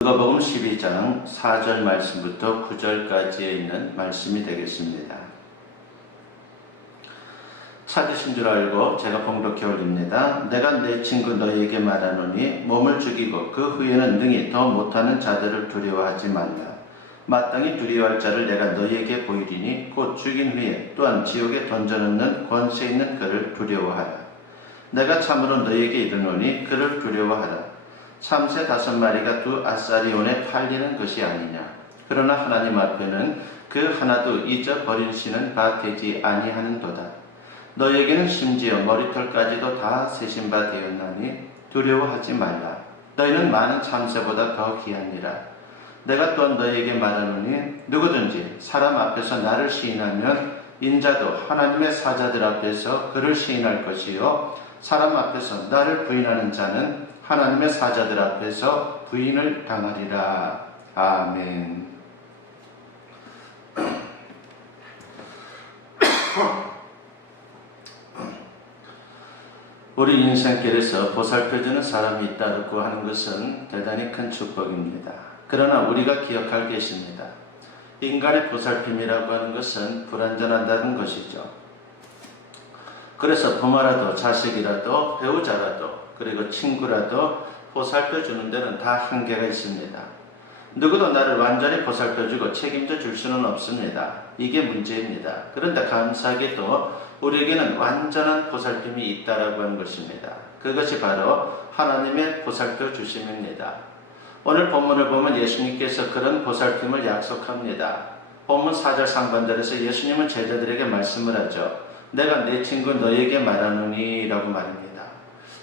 누가복음 12장 4절 말씀부터 9절까지에 있는 말씀이 되겠습니다. 찾으신 줄 알고 제가 봉독해 올립니다. 내가 내 친구 너희에게 말하노니 몸을 죽이고 그 후에는 능히 더 못하는 자들을 두려워하지 말라. 마땅히 두려워할 자를 내가 너희에게 보이리니 곧 죽인 후에 또한 지옥에 던져넣는 권세 있는 그를 두려워하라. 내가 참으로 너희에게 이르노니 그를 두려워하라. 참새 5마리가 두 아사리온에 팔리는 것이 아니냐. 그러나 하나님 앞에는 그 하나도 잊어버리시는 바 되지 아니하는도다. 너희에게는 심지어 머리털까지도 다 세신 바 되었나니 두려워하지 말라. 너희는 많은 참새보다 더 귀하니라. 내가 또한 너희에게 말하노니 누구든지 사람 앞에서 나를 시인하면 인자도 하나님의 사자들 앞에서 그를 시인할 것이요 사람 앞에서 나를 부인하는 자는 하나님의 사자들 앞에서 부인을 당하리라. 아멘. 우리 인생길에서 보살펴주는 사람이 있다고 하는 것은 대단히 큰 축복입니다. 그러나 우리가 기억할 것입니다. 인간의 보살핌이라고 하는 것은 불완전하다는 것이죠. 그래서 부모라도 자식이라도 배우자라도 그리고 친구라도 보살펴주는 데는 다 한계가 있습니다. 누구도 나를 완전히 보살펴주고 책임져 줄 수는 없습니다. 이게 문제입니다. 그런데 감사하게도 우리에게는 완전한 보살핌이 있다라고 하는 것입니다. 그것이 바로 하나님의 보살펴 주심입니다. 오늘 본문을 보면 예수님께서 그런 보살핌을 약속합니다. 본문 4절 상반절에서 예수님은 제자들에게 말씀을 하죠. 내가 내 친구 너희에게 말하노니 라고 말합니다.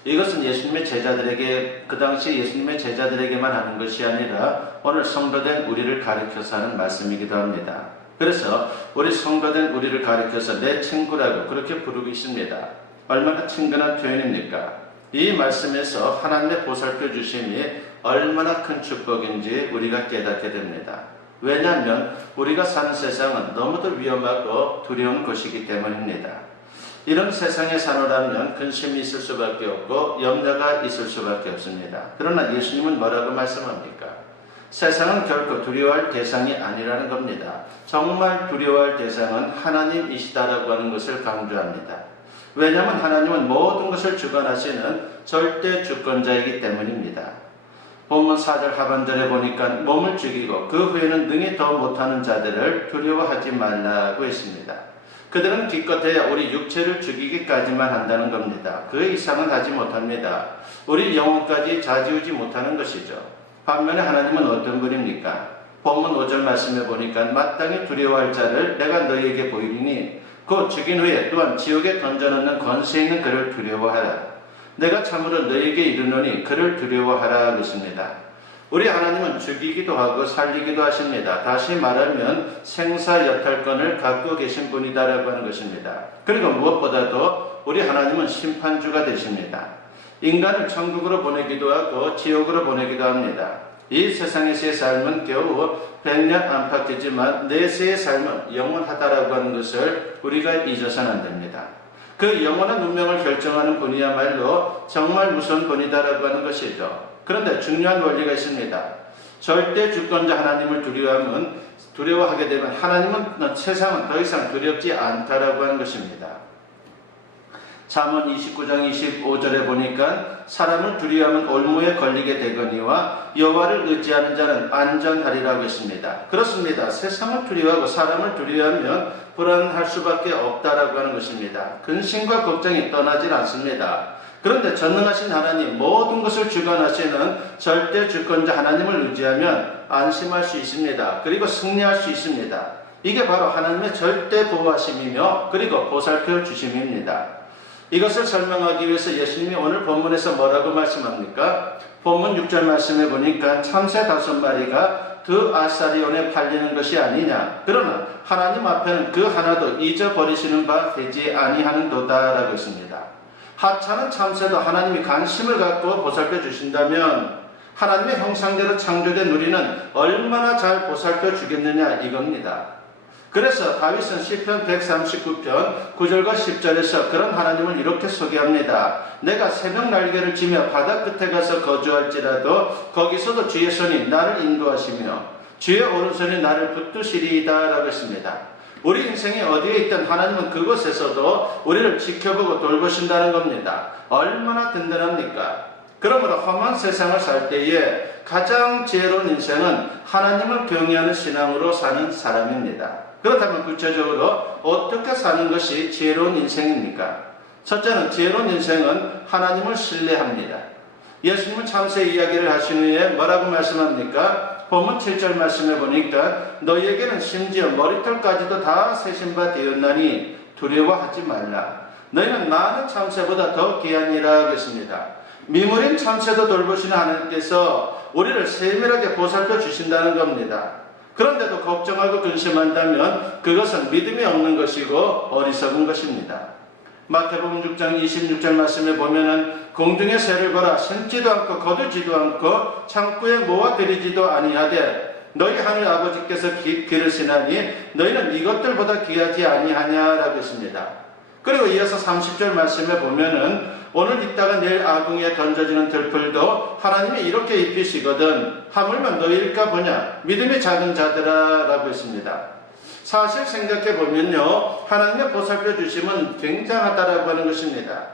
이것은 예수님의 제자들에게, 그 당시 예수님의 제자들에게만 하는 것이 아니라 오늘 성도된 우리를 가리켜서 하는 말씀이기도 합니다. 그래서 우리 성도된 우리를 가리켜서 내 친구라고 그렇게 부르고 있습니다. 얼마나 친근한 표현입니까? 이 말씀에서 하나님의 보살펴 주심이 얼마나 큰 축복인지 우리가 깨닫게 됩니다. 왜냐하면 우리가 사는 세상은 너무도 위험하고 두려운 곳이기 때문입니다. 이런 세상에 사노라면 근심이 있을 수밖에 없고 염려가 있을 수밖에 없습니다. 그러나 예수님은 뭐라고 말씀합니까? 세상은 결코 두려워할 대상이 아니라는 겁니다. 정말 두려워할 대상은 하나님이시다라고 하는 것을 강조합니다. 왜냐하면 하나님은 모든 것을 주관하시는 절대 주권자이기 때문입니다. 본문 4절 하반절에 보니까 몸을 죽이고 그 후에는 능히 더 못하는 자들을 두려워하지 말라고 했습니다. 그들은 기껏해야 우리 육체를 죽이기까지만 한다는 겁니다. 그 이상은 하지 못합니다. 우리 영혼까지 좌지우지 못하는 것이죠. 반면에 하나님은 어떤 분입니까? 본문 5절 말씀에 보니까 마땅히 두려워할 자를 내가 너희에게 보이리니 곧 죽인 후에 또한 지옥에 던져넣는 권세 있는 그를 두려워하라. 내가 참으로 너희에게 이르노니 그를 두려워하라 그랬습니다. 우리 하나님은 죽이기도 하고 살리기도 하십니다. 다시 말하면 생사여탈권을 갖고 계신 분이다라고 하는 것입니다. 그리고 무엇보다도 우리 하나님은 심판주가 되십니다. 인간을 천국으로 보내기도 하고 지옥으로 보내기도 합니다. 이 세상에서의 삶은 겨우 100년 안팎이지만 내세의 삶은 영원하다라고 하는 것을 우리가 잊어서는 안 됩니다. 그 영원한 운명을 결정하는 분이야말로 정말 무서운 분이다라고 하는 것이죠. 그런데 중요한 원리가 있습니다. 절대 주권자 하나님을 두려워하게 되면 하나님은 세상은 더 이상 두렵지 않다라고 하는 것입니다. 잠언 29장 25절에 보니까 사람을 두려워하면 올무에 걸리게 되거니와 여호와를 의지하는 자는 안전하리라고 했습니다. 그렇습니다. 세상을 두려워하고 사람을 두려워하면 불안할 수밖에 없다라고 하는 것입니다. 근심과 걱정이 떠나질 않습니다. 그런데 전능하신 하나님, 모든 것을 주관하시는 절대 주권자 하나님을 의지하면 안심할 수 있습니다. 그리고 승리할 수 있습니다. 이게 바로 하나님의 절대 보호하심이며 그리고 보살펴 주심입니다. 이것을 설명하기 위해서 예수님이 오늘 본문에서 뭐라고 말씀합니까? 본문 6절 말씀에 보니까 참새 5마리가 두 아사리온에 팔리는 것이 아니냐. 그러나 하나님 앞에는 그 하나도 잊어버리시는 바 되지 아니하는도다 라고 했습니다. 하찮은 참새도 하나님이 관심을 갖고 보살펴 주신다면 하나님의 형상대로 창조된 우리는 얼마나 잘 보살펴 주겠느냐 이겁니다. 그래서 다윗은 시편 139편 9절과 10절에서 그런 하나님을 이렇게 소개합니다. 내가 새벽 날개를 지며 바다 끝에 가서 거주할지라도 거기서도 주의 손이 나를 인도하시며 주의 오른손이 나를 붙드시리이다 라고 했습니다. 우리 인생이 어디에 있든 하나님은 그곳에서도 우리를 지켜보고 돌보신다는 겁니다. 얼마나 든든합니까? 그러므로 험한 세상을 살 때에 가장 지혜로운 인생은 하나님을 경외하는 신앙으로 사는 사람입니다. 그렇다면 구체적으로 어떻게 사는 것이 지혜로운 인생입니까? 첫째는 지혜로운 인생은 하나님을 신뢰합니다. 예수님은 창세 이야기를 하신 후에 뭐라고 말씀합니까? 본문 7절 말씀해 보니까 너희에게는 심지어 머리털까지도 다 세신 바 되었나니 두려워하지 말라. 너희는 많은 참새보다 더 귀하니라 하겠습니다. 미물인 참새도 돌보시는 하나님께서 우리를 세밀하게 보살펴 주신다는 겁니다. 그런데도 걱정하고 근심한다면 그것은 믿음이 없는 것이고 어리석은 것입니다. 마태복음 6장 26절 말씀에 보면은 공중의 새를 보라 심지도 않고 거두지도 않고 창고에 모아들이지도 아니하되 너희 하늘 아버지께서 기르시나니 너희는 이것들보다 귀하지 아니하냐라고 했습니다. 그리고 이어서 30절 말씀에 보면은 오늘 있다가 내일 아궁이에 던져지는 들풀도 하나님이 이렇게 입히시거든 하물며 너희일까 보냐 믿음이 작은 자들아 라고 했습니다. 사실 생각해 보면요 하나님의 보살펴 주심은 굉장하다라고 하는 것입니다.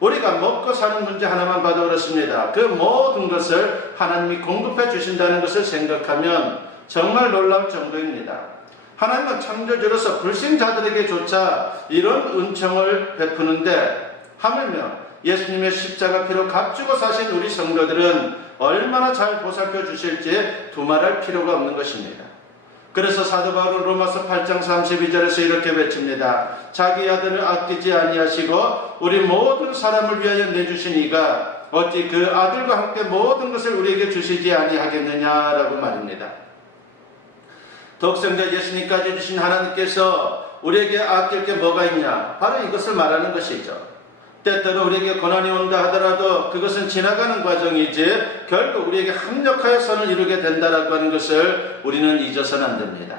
우리가 먹고 사는 문제 하나만 봐도 그렇습니다. 그 모든 것을 하나님이 공급해 주신다는 것을 생각하면 정말 놀라울 정도입니다. 하나님은 창조주로서 불신자들에게조차 이런 은총을 베푸는데 하물며 예수님의 십자가 피로 값주고 사신 우리 성도들은 얼마나 잘 보살펴 주실지 두말할 필요가 없는 것입니다. 그래서 사도 바울은 로마서 8장 32절에서 이렇게 외칩니다. 자기 아들을 아끼지 아니하시고 우리 모든 사람을 위하여 내주신 이가 어찌 그 아들과 함께 모든 것을 우리에게 주시지 아니하겠느냐라고 말입니다. 독생자 예수님까지 주신 하나님께서 우리에게 아낄 게 뭐가 있냐? 바로 이것을 말하는 것이죠. 때때로 우리에게 고난이 온다 하더라도 그것은 지나가는 과정이지 결국 우리에게 합력하여 선을 이루게 된다라고 하는 것을 우리는 잊어서는 안 됩니다.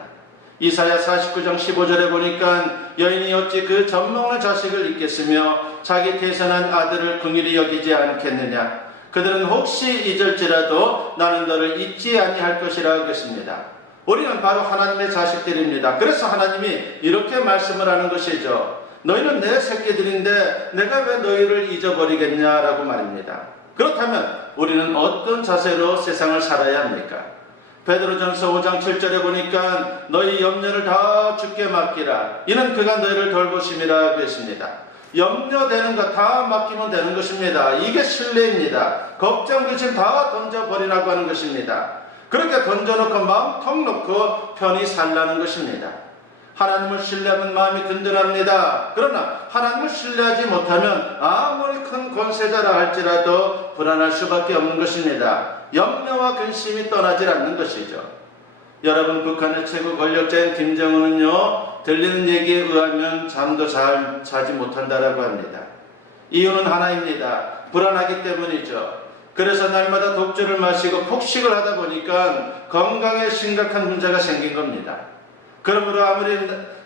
이사야 49장 15절에 보니까 여인이 어찌 그 젖먹는 자식을 잊겠으며 자기 태선한 아들을 긍휼히 여기지 않겠느냐. 그들은 혹시 잊을지라도 나는 너를 잊지 아니할 것이라 하겠습니다. 우리는 바로 하나님의 자식들입니다. 그래서 하나님이 이렇게 말씀을 하는 것이죠. 너희는 내 새끼들인데 내가 왜 너희를 잊어버리겠냐라고 말입니다. 그렇다면 우리는 어떤 자세로 세상을 살아야 합니까? 베드로전서 5장 7절에 보니까 너희 염려를 다 주께 맡기라. 이는 그가 너희를 돌보심이라 했습니다. 염려되는 것 다 맡기면 되는 것입니다. 이게 신뢰입니다. 걱정 근심 다 던져버리라고 하는 것입니다. 그렇게 던져놓고 마음 턱 놓고 편히 살라는 것입니다. 하나님을 신뢰하면 마음이 든든합니다. 그러나 하나님을 신뢰하지 못하면 아무리 큰 권세자라 할지라도 불안할 수밖에 없는 것입니다. 염려와 근심이 떠나질 않는 것이죠. 여러분, 북한의 최고 권력자인 김정은은요 들리는 얘기에 의하면 잠도 잘 자지 못한다라고 합니다. 이유는 하나입니다. 불안하기 때문이죠. 그래서 날마다 독주를 마시고 폭식을 하다 보니까 건강에 심각한 문제가 생긴 겁니다. 그러므로 아무리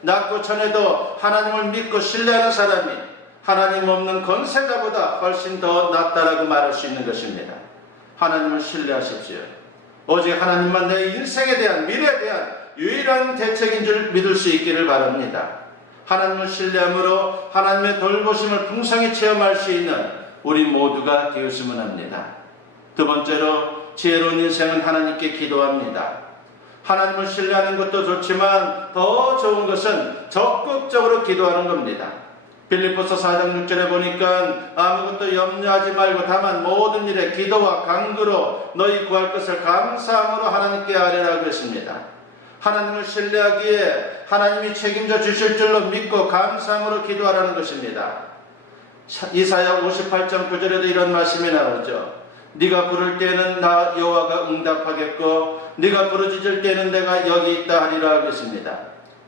낮고 천해도 하나님을 믿고 신뢰하는 사람이 하나님 없는 권세자보다 훨씬 더 낫다라고 말할 수 있는 것입니다. 하나님을 신뢰하십시오. 오직 하나님만 내 인생에 대한 미래에 대한 유일한 대책인 줄 믿을 수 있기를 바랍니다. 하나님을 신뢰함으로 하나님의 돌보심을 풍성히 체험할 수 있는 우리 모두가 되었으면 합니다. 두 번째로 지혜로운 인생은 하나님께 기도합니다. 하나님을 신뢰하는 것도 좋지만 더 좋은 것은 적극적으로 기도하는 겁니다. 빌립보서 4장 6절에 보니까 아무것도 염려하지 말고 다만 모든 일에 기도와 간구로 너희 구할 것을 감사함으로 하나님께 아뢰라고 했습니다. 하나님을 신뢰하기에 하나님이 책임져 주실 줄로 믿고 감사함으로 기도하라는 것입니다. 이사야 58장 9절에도 이런 말씀이 나오죠. 네가 부를 때는 나 여호와가 응답하겠고 네가 부르짖을 때는 내가 여기 있다 하리라 하겠습니다.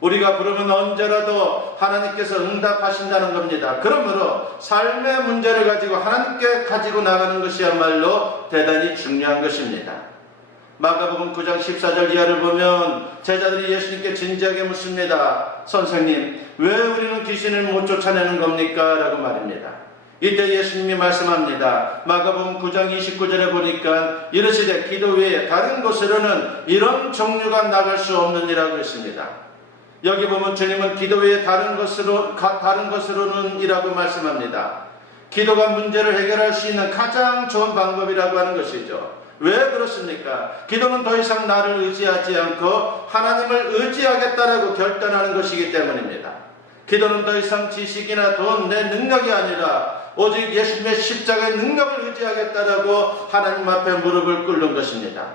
우리가 부르면 언제라도 하나님께서 응답하신다는 겁니다. 그러므로 삶의 문제를 가지고 하나님께 가지고 나가는 것이야말로 대단히 중요한 것입니다. 마가복음 9장 14절 이하를 보면 제자들이 예수님께 진지하게 묻습니다. 선생님, 왜 우리는 귀신을 못 쫓아내는 겁니까? 라고 말입니다. 이때 예수님이 말씀합니다. 마가복음 9장 29절에 보니까 이르시되 기도 외에 다른 곳으로는 이런 종류가 나갈 수 없느니라고 했습니다. 여기 보면 주님은 기도 외에 다른 것으로는 이라고 말씀합니다. 기도가 문제를 해결할 수 있는 가장 좋은 방법이라고 하는 것이죠. 왜 그렇습니까? 기도는 더 이상 나를 의지하지 않고 하나님을 의지하겠다라고 결단하는 것이기 때문입니다. 기도는 더 이상 지식이나 돈, 내 능력이 아니라 오직 예수님의 십자가의 능력을 의지하겠다라고 하나님 앞에 무릎을 꿇는 것입니다.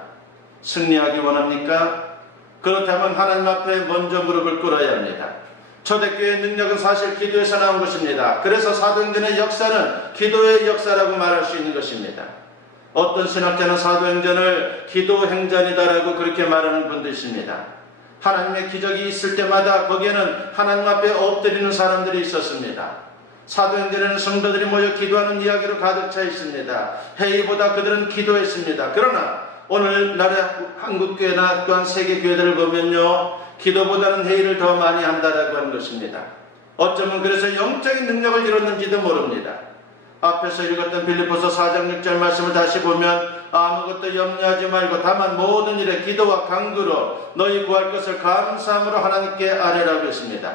승리하기 원합니까? 그렇다면 하나님 앞에 먼저 무릎을 꿇어야 합니다. 초대교회의 능력은 사실 기도에서 나온 것입니다. 그래서 사도행전의 역사는 기도의 역사라고 말할 수 있는 것입니다. 어떤 신학자는 사도행전을 기도행전이다라고 그렇게 말하는 분도 있습니다. 하나님의 기적이 있을 때마다 거기에는 하나님 앞에 엎드리는 사람들이 있었습니다. 사도행전에는 성도들이 모여 기도하는 이야기로 가득 차 있습니다. 회의보다 그들은 기도했습니다. 그러나 오늘날의 한국교회나 또한 세계교회들을 보면요, 기도보다는 회의를 더 많이 한다라고 하는 것입니다. 어쩌면 그래서 영적인 능력을 잃었는지도 모릅니다. 앞에서 읽었던 빌립보서 4장 6절 말씀을 다시 보면 아무것도 염려하지 말고 다만 모든 일에 기도와 간구로 너희 구할 것을 감사함으로 하나님께 아뢰라고 했습니다.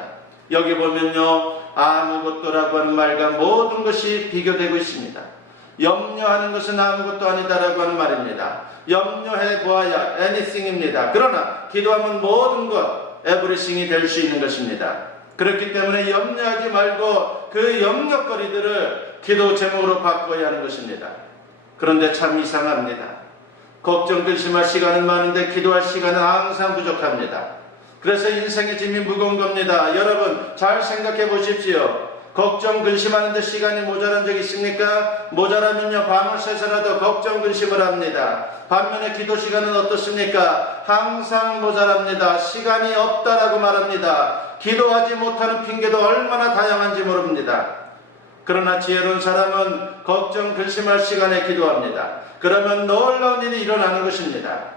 여기 보면요, 아무것도라고 하는 말과 모든 것이 비교되고 있습니다. 염려하는 것은 아무것도 아니다라고 하는 말입니다. 염려해 보아야 anything입니다. 그러나 기도하면 모든 것 everything이 될 수 있는 것입니다. 그렇기 때문에 염려하지 말고 그 염려거리들을 기도 제목으로 바꿔야 하는 것입니다. 그런데 참 이상합니다. 걱정 근심할 시간은 많은데 기도할 시간은 항상 부족합니다. 그래서 인생의 짐이 무거운 겁니다. 여러분 잘 생각해 보십시오. 걱정 근심하는데 시간이 모자란 적 있습니까? 모자라면요 밤을 새서라도 걱정 근심을 합니다. 반면에 기도 시간은 어떻습니까? 항상 모자랍니다. 시간이 없다라고 말합니다. 기도하지 못하는 핑계도 얼마나 다양한지 모릅니다. 그러나 지혜로운 사람은 걱정 근심할 시간에 기도합니다. 그러면 놀라운 일이 일어나는 것입니다.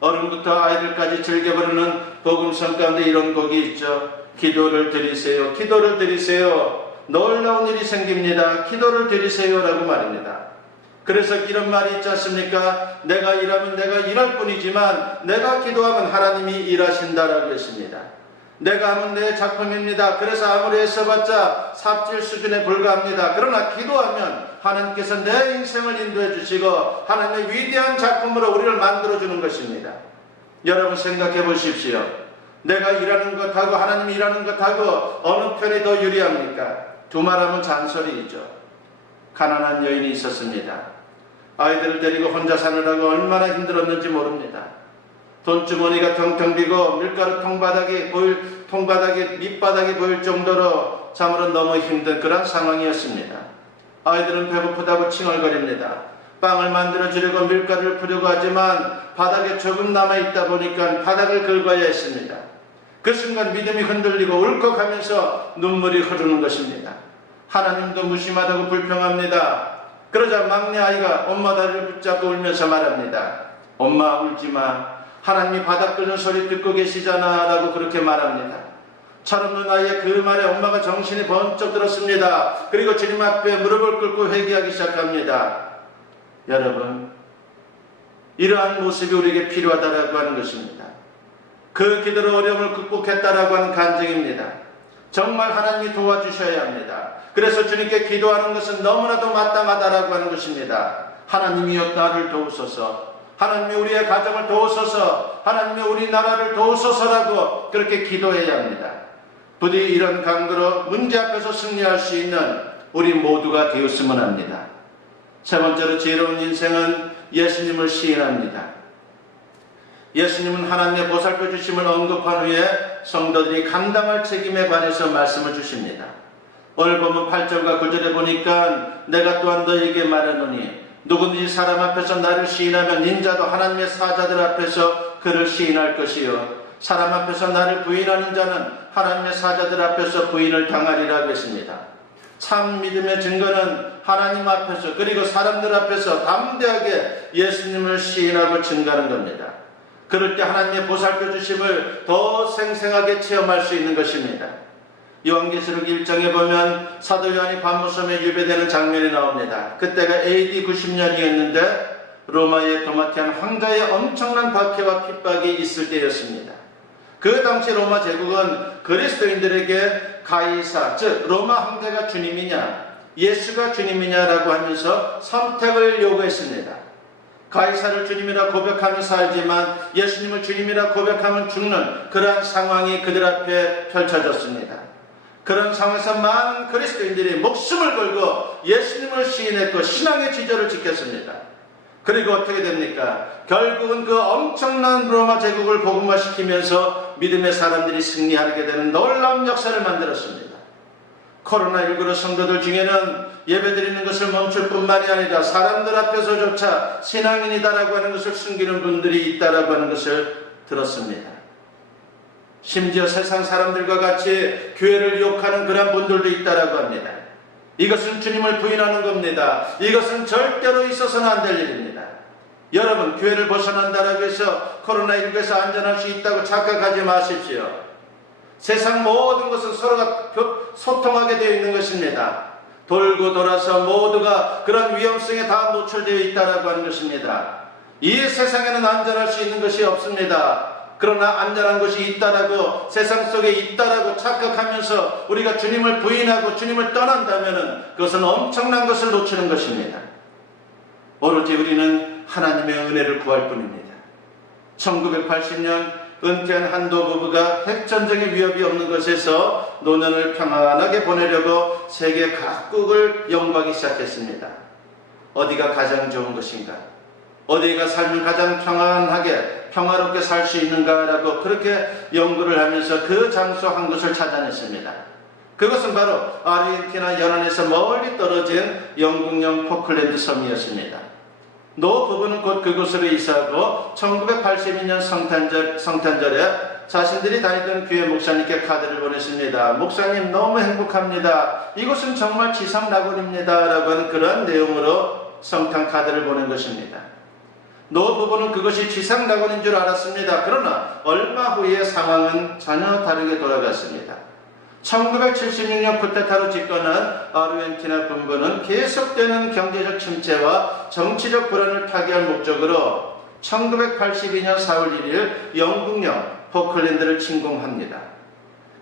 어른부터 아이들까지 즐겨 부르는 복음성 가운데 이런 곡이 있죠. 기도를 드리세요. 기도를 드리세요. 놀라운 일이 생깁니다. 기도를 드리세요라고 말입니다. 그래서 이런 말이 있지 않습니까? 내가 일하면 내가 일할 뿐이지만 내가 기도하면 하나님이 일하신다라고 했습니다. 내가 하면 내 작품입니다. 그래서 아무리 애써봤자 삽질 수준에 불과합니다. 그러나 기도하면 하나님께서 내 인생을 인도해 주시고 하나님의 위대한 작품으로 우리를 만들어주는 것입니다. 여러분 생각해 보십시오. 내가 일하는 것하고 하나님이 일하는 것하고 어느 편이 더 유리합니까? 두말하면 잔소리이죠. 가난한 여인이 있었습니다. 아이들을 데리고 혼자 사느라고 얼마나 힘들었는지 모릅니다. 돈주머니가 텅텅 비고 밀가루 통바닥이 밑바닥이 보일 정도로 참으로 너무 힘든 그런 상황이었습니다. 아이들은 배고프다고 칭얼거립니다. 빵을 만들어 주려고 밀가루를 푸려고 하지만 바닥에 조금 남아있다 보니까 바닥을 긁어야 했습니다. 그 순간 믿음이 흔들리고 울컥하면서 눈물이 흐르는 것입니다. 하나님도 무심하다고 불평합니다. 그러자 막내 아이가 엄마 다리를 붙잡고 울면서 말합니다. 엄마 울지마. 하나님이 바닥 끓는 소리 듣고 계시잖아 라고 그렇게 말합니다. 철없는 아이의 그 말에 엄마가 정신이 번쩍 들었습니다. 그리고 주님 앞에 무릎을 꿇고 회개하기 시작합니다. 여러분 이러한 모습이 우리에게 필요하다라고 하는 것입니다. 그 기도로 어려움을 극복했다라고 하는 간증입니다. 정말 하나님이 도와주셔야 합니다. 그래서 주님께 기도하는 것은 너무나도 마땅하다라고 하는 것입니다. 하나님이여 나를 도우소서, 하나님이 우리의 가정을 도우소서, 하나님이 우리나라를 도우소서라고 그렇게 기도해야 합니다. 부디 이런 강도로 문제 앞에서 승리할 수 있는 우리 모두가 되었으면 합니다. 세 번째로 지혜로운 인생은 예수님을 시인합니다. 예수님은 하나님의 보살펴 주심을 언급한 후에 성도들이 감당할 책임에 관해서 말씀을 주십니다. 오늘 보면 8절과 9절에 보니까 내가 또한 너에게 말하노니 누구든지 사람 앞에서 나를 시인하면 인자도 하나님의 사자들 앞에서 그를 시인할 것이요 사람 앞에서 나를 부인하는 자는 하나님의 사자들 앞에서 부인을 당하리라고 했습니다. 참 믿음의 증거는 하나님 앞에서 그리고 사람들 앞에서 담대하게 예수님을 시인하고 증거하는 겁니다. 그럴 때 하나님의 보살펴 주심을 더 생생하게 체험할 수 있는 것입니다. 요한계시록 1장에 보면 사도 요한이 밤무섬에 유배되는 장면이 나옵니다. 그때가 AD 90년이었는데 로마의 도마티안 황자의 엄청난 박해와 핍박이 있을 때였습니다. 그 당시 로마 제국은 그리스도인들에게 가이사, 즉 로마 황제가 주님이냐 예수가 주님이냐라고 하면서 선택을 요구했습니다. 가이사를 주님이라 고백하면 살지만 예수님을 주님이라 고백하면 죽는 그러한 상황이 그들 앞에 펼쳐졌습니다. 그런 상황에서 많은 그리스도인들이 목숨을 걸고 예수님을 시인했고 신앙의 지조를 지켰습니다. 그리고 어떻게 됩니까? 결국은 그 엄청난 로마 제국을 복음화시키면서 믿음의 사람들이 승리하게 되는 놀라운 역사를 만들었습니다. 코로나19로 성도들 중에는 예배드리는 것을 멈출 뿐만이 아니라 사람들 앞에서조차 신앙인이다라고 하는 것을 숨기는 분들이 있다라고 하는 것을 들었습니다. 심지어 세상 사람들과 같이 교회를 욕하는 그런 분들도 있다라고 합니다. 이것은 주님을 부인하는 겁니다. 이것은 절대로 있어서는 안 될 일입니다. 여러분, 교회를 벗어난다라고 해서 코로나19에서 안전할 수 있다고 착각하지 마십시오. 세상 모든 것은 서로가 소통하게 되어 있는 것입니다. 돌고 돌아서 모두가 그런 위험성에 다 노출되어 있다라고 하는 것입니다. 이 세상에는 안전할 수 있는 것이 없습니다. 그러나 안전한 것이 있다라고 세상 속에 있다라고 착각하면서 우리가 주님을 부인하고 주님을 떠난다면 그것은 엄청난 것을 놓치는 것입니다. 오로지 우리는 하나님의 은혜를 구할 뿐입니다. 1980년 은퇴한 한도 부부가 핵전쟁의 위협이 없는 곳에서 노년을 평안하게 보내려고 세계 각국을 연구하기 시작했습니다. 어디가 가장 좋은 것인가? 어디가 삶을 가장 평안하게 평화롭게 살 수 있는가라고 그렇게 연구를 하면서 그 장소 한 곳을 찾아냈습니다. 그것은 바로 아르헨티나 연안에서 멀리 떨어진 영국령 포클랜드 섬이었습니다. 노 부부는 곧 그곳으로 이사하고 1982년 성탄절에 자신들이 다니던 교회 목사님께 카드를 보냈습니다. 목사님 너무 행복합니다. 이곳은 정말 지상낙원입니다. 라고 하는 그런 내용으로 성탄 카드를 보낸 것입니다. 노 부부는 그것이 지상낙원인 줄 알았습니다. 그러나 얼마 후에 상황은 전혀 다르게 돌아갔습니다. 1976년 쿠데타로 집권한 아르헨티나 군부는 계속되는 경제적 침체와 정치적 불안을 타개할 목적으로 1982년 4월 1일 영국령 포클랜드를 침공합니다.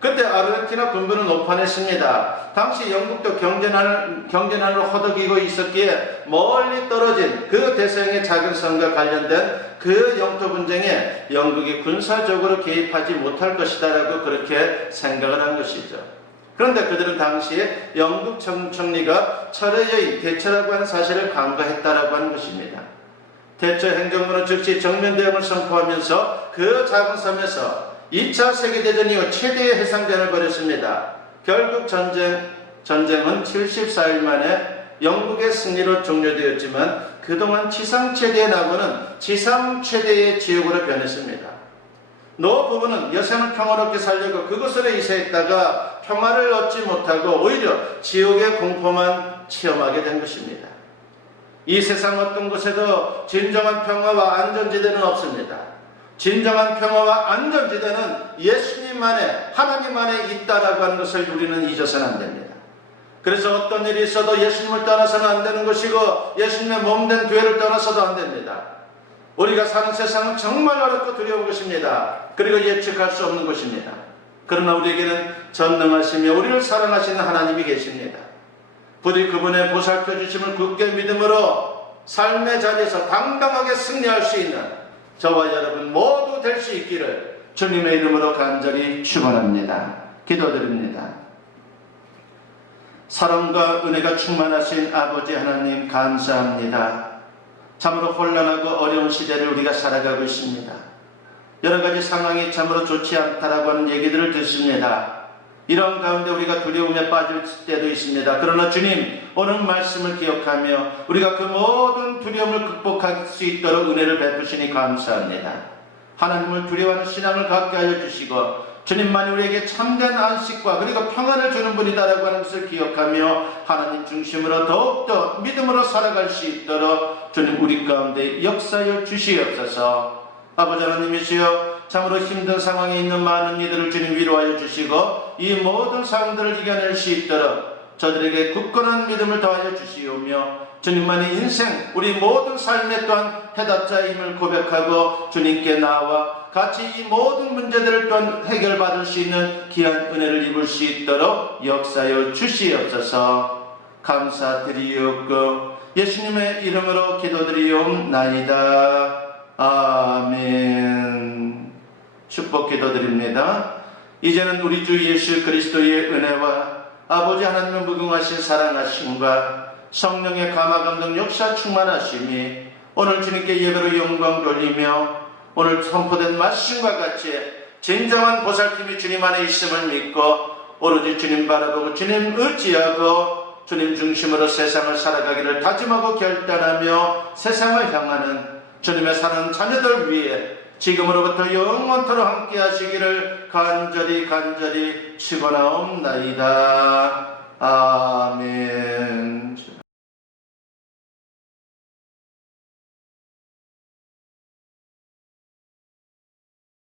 그때 아르헨티나 군부는 오판했습니다. 당시 영국도 경제난을 허덕이고 있었기에 멀리 떨어진 그 대서양의 작은 섬과 관련된 그 영토 분쟁에 영국이 군사적으로 개입하지 못할 것이다라고 그렇게 생각을 한 것이죠. 그런데 그들은 당시에 영국 총리가 철의 여인 대처라고 하는 사실을 간과했다라고 하는 것입니다. 대처 행정부는 즉시 정면 대응을 선포하면서 그 작은 섬에서 2차 세계대전 이후 최대의 해상전을 벌였습니다. 결국 전쟁은 74일 만에 영국의 승리로 종료되었지만 그동안 지상 최대의 낙원은 지상 최대의 지옥으로 변했습니다. 노 부부는 여생을 평화롭게 살려고 그곳으로 이사했다가 평화를 얻지 못하고 오히려 지옥의 공포만 체험하게 된 것입니다. 이 세상 어떤 곳에도 진정한 평화와 안전지대는 없습니다. 진정한 평화와 안전지대는 예수님 안에 하나님 안에 있다라고 하는 것을 우리는 잊어서는 안 됩니다. 그래서 어떤 일이 있어도 예수님을 떠나서는 안 되는 것이고 예수님의 몸된 교회를 떠나서도 안 됩니다. 우리가 사는 세상은 정말 어렵고 두려운 것입니다. 그리고 예측할 수 없는 것입니다. 그러나 우리에게는 전능하시며 우리를 사랑하시는 하나님이 계십니다. 부디 그분의 보살펴 주심을 굳게 믿음으로 삶의 자리에서 당당하게 승리할 수 있는 저와 여러분 모두 될 수 있기를 주님의 이름으로 간절히 축원합니다. 기도드립니다. 사랑과 은혜가 충만하신 아버지 하나님 감사합니다. 참으로 혼란하고 어려운 시대를 우리가 살아가고 있습니다. 여러 가지 상황이 참으로 좋지 않다라고 하는 얘기들을 듣습니다. 이런 가운데 우리가 두려움에 빠질 때도 있습니다. 그러나 주님, 오늘 말씀을 기억하며 우리가 그 모든 두려움을 극복할 수 있도록 은혜를 베푸시니 감사합니다. 하나님을 두려워하는 신앙을 갖게 하여 주시고 주님만이 우리에게 참된 안식과 그리고 평안을 주는 분이다라고 하는 것을 기억하며 하나님 중심으로 더욱더 믿음으로 살아갈 수 있도록 주님 우리 가운데 역사여 주시옵소서. 아버지 하나님이시여, 참으로 힘든 상황에 있는 많은 이들을 주님 위로하여 주시고 이 모든 상황들을 이겨낼 수 있도록 저들에게 굳건한 믿음을 더하여 주시오며 주님만이 인생 우리 모든 삶에 또한 해답자임을 고백하고 주님께 나와 같이 이 모든 문제들을 또한 해결받을 수 있는 귀한 은혜를 입을 수 있도록 역사여 주시옵소서. 감사드리옵고 예수님의 이름으로 기도드리옵나이다. 아멘. 축복 기도드립니다. 이제는 우리 주 예수 그리스도의 은혜와 아버지 하나님의 무궁하신 사랑하심과 성령의 감화감동 역사 충만하심이 오늘 주님께 예배로 영광 돌리며 오늘 선포된 말씀과 같이 진정한 보살핌이 주님 안에 있음을 믿고 오로지 주님 바라보고 주님 의지하고 주님 중심으로 세상을 살아가기를 다짐하고 결단하며 세상을 향하는 주님의 사는 자녀들 위해 지금으로부터 영원토록 함께 하시기를 간절히 축원하옵나이다. 아멘.